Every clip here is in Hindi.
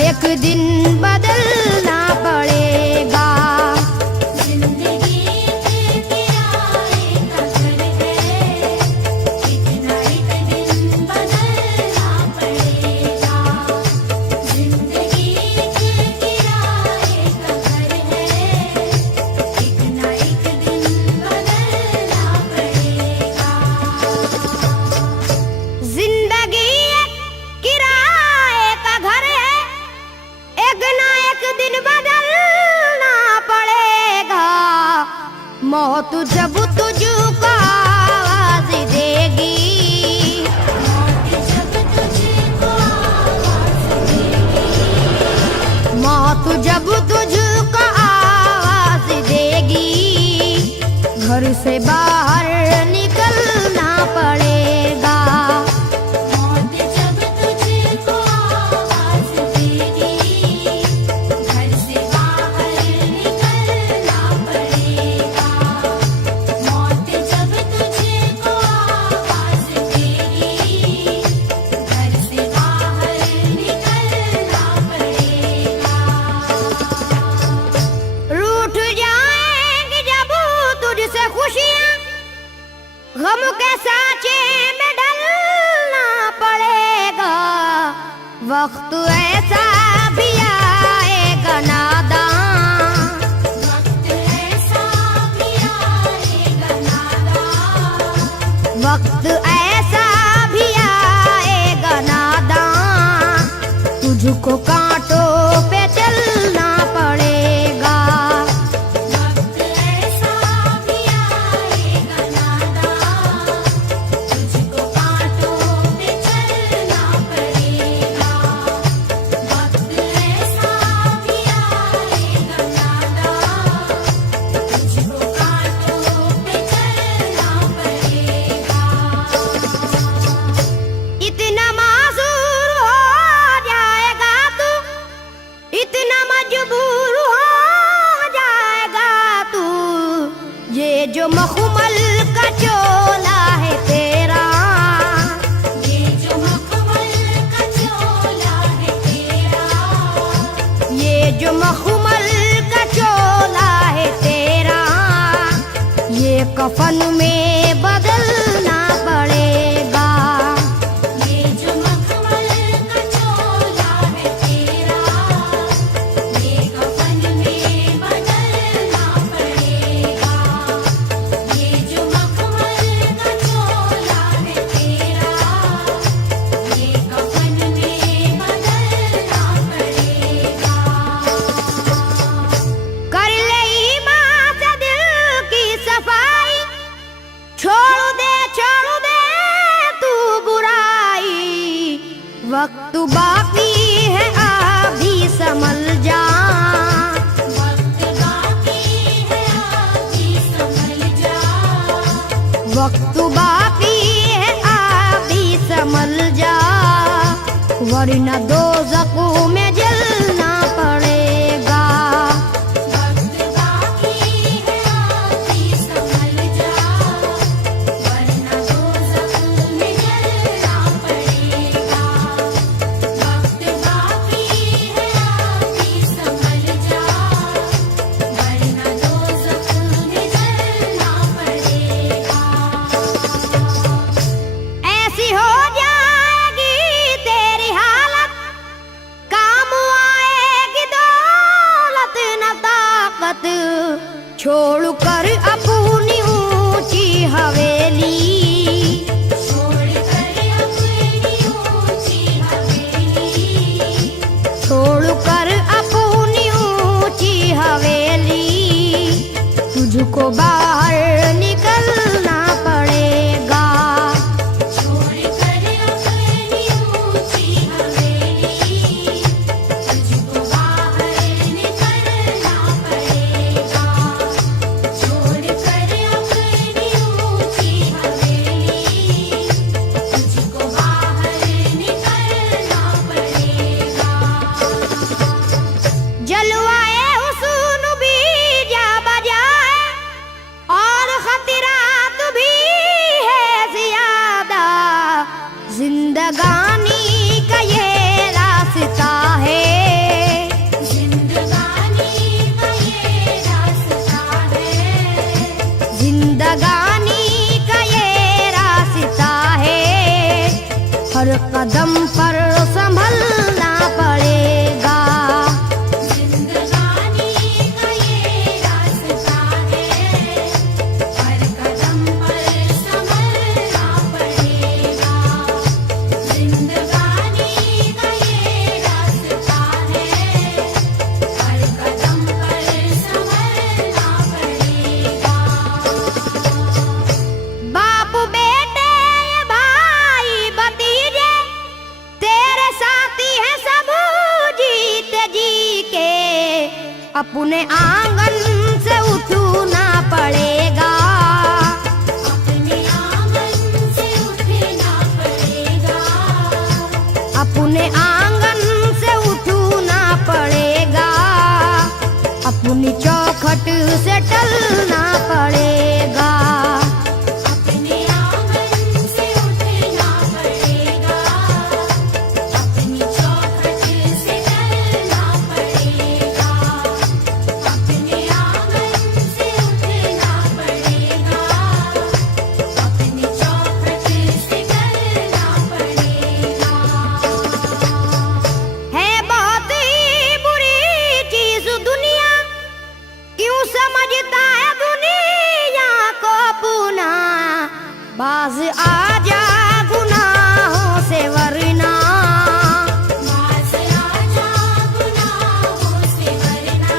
एक दिन बदलना पड़ेगा। जिंदगी के किराए का घर है, इतना एक दिन बदलना पड़ेगा। जिंदगी के किराए का घर है, इतना एक दिन बदलना पड़ेगा। जिंदगी एक किराए का घर है, एक ना एक दिन बदलना पड़ेगा। मौत जब तुझको आवाज देगी, जब तुझको आवाज देगी, मौत जब तुझको आवाज देगी, घर से बाहर निकलना पड़ेगा। मौत जब तुझको आवाज देगी, घर से बाहर निकलना पड़ेगा। मौत जब तुझको आवाज देगी, घर से बाहर निकलना पड़ेगा। रूठ जाएंगी जब तुझसे खुशियां, गम के साँचे में ढलना पड़ेगा। वक्त ऐसा भी आएगा नादान, वक्त ऐसा भी आएगा नादान, वक्त ऐसा भी आएगा नादान, तुझको कांटों पे चलना पड़ेगा। वक्त ऐसा भी आएगा नादान, तुझको कांटों पे चलना पड़ेगा। वक्त ऐसा भी आएगा नादान, तुझको कांटों पे चलना पड़ेगा। इतना मासूर हो जाएगा तू, इतना मजबूर हो जाएगा तू, ये जो मखमल का चोला है तेरा, ये जो मखमल का चोला है तेरा, ये जो मखमल का चोला है तेरा, ये कफन में बदलना पड़ेगा। ये जो मखमल का चोला है तेरा, ये कफन में बदलना पड़ेगा। ये जो मखमल का चोला है तेरा, ये कफन में बदलना पड़ेगा। कर ले ईमान से दिल की सफाई, छोड़ दे तू बुराई। वक्त बाकी है अभी संभल जा, वक्त बाकी है अभी संभल जा, वक्त बाकी है अभी संभल जा, वरना दोज़ख में जलना पड़ेगा। वक्त बाकी है अभी संभल जा, वरना दोज़ख में जलना पड़ेगा। वक्त बाकी है अभी संभल जा, वरना दोज़ख में जलना पड़ेगा। ऐसी हो जाएगी तेरी हालत, काम आएगी दौलत न ताकत, छोड़ कर अपनी ऊंची हवेली, छोड़ कर अपनी ऊंची हवेली, छोड़ कर अपनी ऊंची हवेली, तुझको बाहर निकलना पड़ेगा। छोड़ कर अपनी ऊंची हवेली, तुझको बाहर निकलना पड़ेगा। छोड़ कर अपनी ऊंची हवेली, तुझको बाहर निकलना पड़ेगा। जलवाए हुस्न भी जा बजाए, और खतरात भी है ज्यादा, जिंदगानी का ये रास्ता है। कदम पर संभलना पड़ेगा। जिंदगानी का ये रास्ता है, हर कदम पर संभलना पड़ेगा। जिंदगानी का ये रास्ता है, हर कदम पर संभलना पड़ेगा। बाप बेटे भाई भतीजे तेरे साथी हैं सब जीते जी के, अपने आंगन से उठना पड़ेगा। अपने आंगन से उठना पड़ेगा। अपने आंगन से उठना पड़ेगा। अपनी चौखट से टलना पड़ेगा। अपने आंगन से उठना पड़ेगा। अपनी चौखट से टलना पड़ेगा। अपने आंगन से उठना पड़ेगा। अपनी चौखट से टलना पड़ेगा। है बहुत ही बुरी चीज दुनिया, क्यों समझता है दुनिया को पुना। बाज आजा गुनाहों से वरना, बाज आजा गुनाहों से वरना।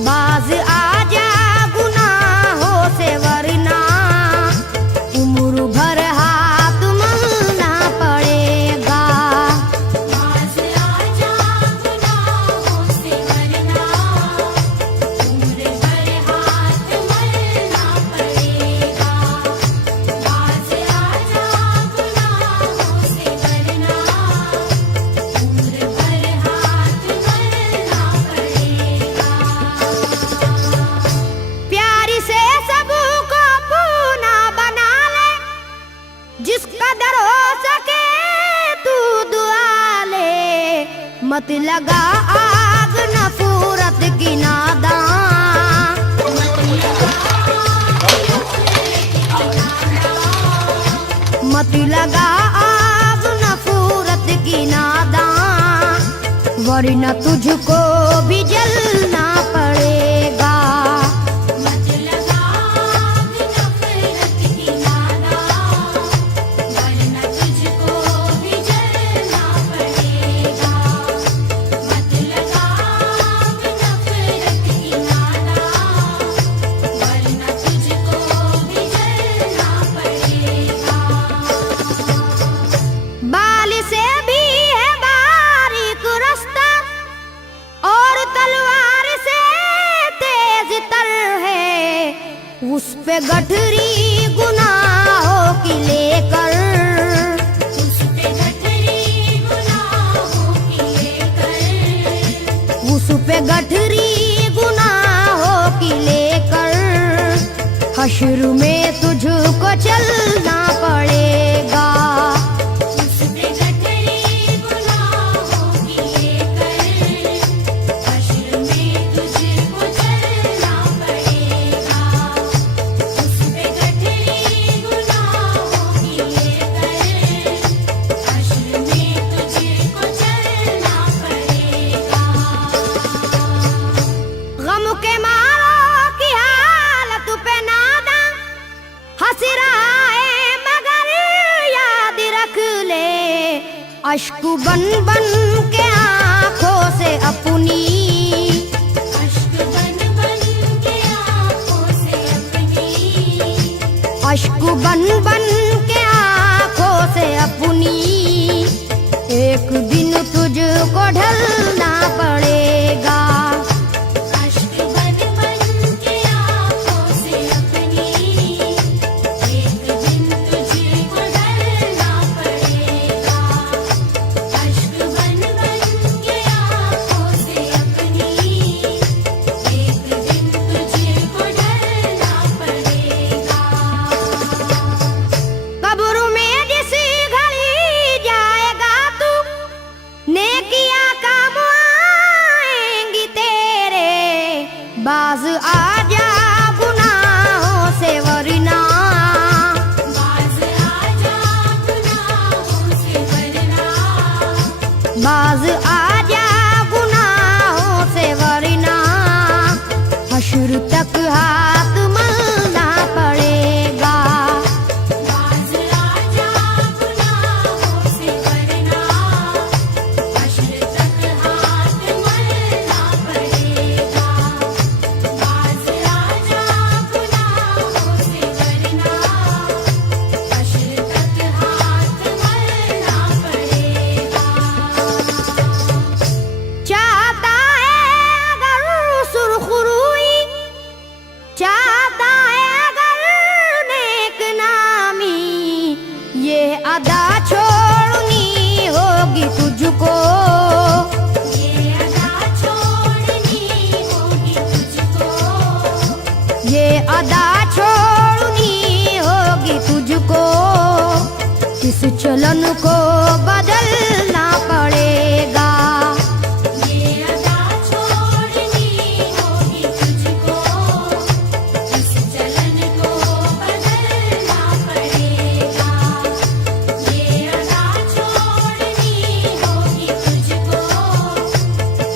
बाज आजा गुनाहों से वरना। उम्र भर हाथ मलना पड़ेगा। बाज आजा गुनाहों से वरना। उम्र भर हाथ मलना पड़ेगा। बाज आजा गुनाहों से वरना। उम्र भर हाथ मलना पड़ेगा। प्यारी से सबको पूना बना ले, जिस कदर हो सके तू दुआ ले। मत लगा आग नफरत की नादान। मत लगा आग नफरत की नादान, वरना तुझको भी जलना पड़ेगा। मत लगा आग नफरत की नादान, वरना तुझको भी जलना पड़ेगा। मत लगा आग नफरत की नादान, वरना तुझको भी जलना पड़ेगा। बाल से भी है बारीक रास्ता, और तलवार से तेज तर है। उस पे गठरी गुनाहों की लेकर, उस पे गठरी गुनाहों की लेकर। उस पे गठरी गुनाहों की लेकर। हश्र में तुझको चलना पड़ेगा। उस पे गठरी गुनाहों की लेकर। हश्र में तुझको चलना पड़ेगा। उस पे गठरी गुनाहों की लेकर। हश्र में तुझको चलना पड़ेगा। गम के मारों की हालत पे नादा हंस रहा है, मगर याद रख ले। अश्क बन बन के आंखों से अपनी, अश्क बन बन के आँखों से अपनी। अश्क बन बन के आंखों से अपनी। एक दिन तुझको ढलना पड़ेगा। अश्क बन बन के आँखों से अपनी। एक दिन तुझको डरना पड़ेगा। अश्क बन बन के आँखों से अपनी। एक दिन तुझको डरना पड़ेगा। कब्र में जिस घड़ी जाएगा तू, बाज आजा गुनाहों से वरना हश्र तक हाथ मलना पड़ेगा। बाज आजा गुनाहों से वरना हश्र तक हाथ मलना पड़ेगा। बाज आजा गुनाहों से वरना हश्र तक हाथ मलना पड़ेगा। चाहता है अगर सुरखरुई, चाहता है अगर नेक नामी, ये अदा छोड़नी होगी तुझको। ये अदा छोड़नी होगी तुझको। ये अदा छोड़नी होगी तुझको। इस चलन को बदलना पड़ेगा। ये अदा छोड़नी होगी तुझको। इस चलन को बदलना पड़ेगा। ये अदा छोड़नी होगी तुझको।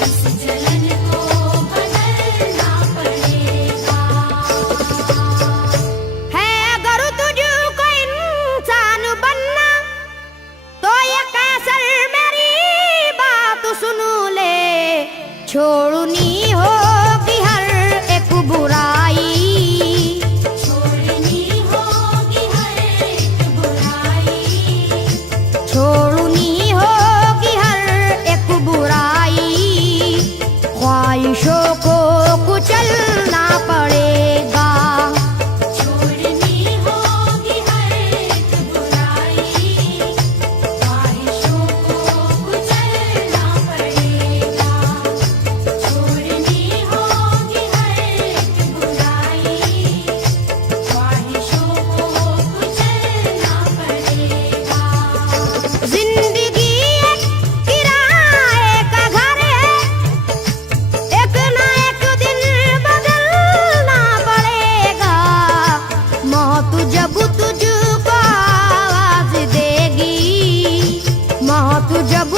इस चलन को बदलना पड़ेगा। है अगर तुझको इंसान बनना तो ये कैसर मेरी बात सुन ले। छोड़नी होगी हर एक बुराई, छोड़नी होगी हर एक बुराई। छोड़नी होगी हर एक बुराई। ख्वाहिशों को कुचलना पड़ेगा। छोड़नी होगी हर एक बुराई। ख्वाहिशों को कुचलना पड़ेगा। छोड़नी होगी हर एक बुराई। ख्वाहिशों को कुचलना पड़ेगा। जिंदगी एक किराए का घर है, एक ना एक दिन बदलना पड़ेगा। मौत जब तुझको आवाज देगी, मौत जब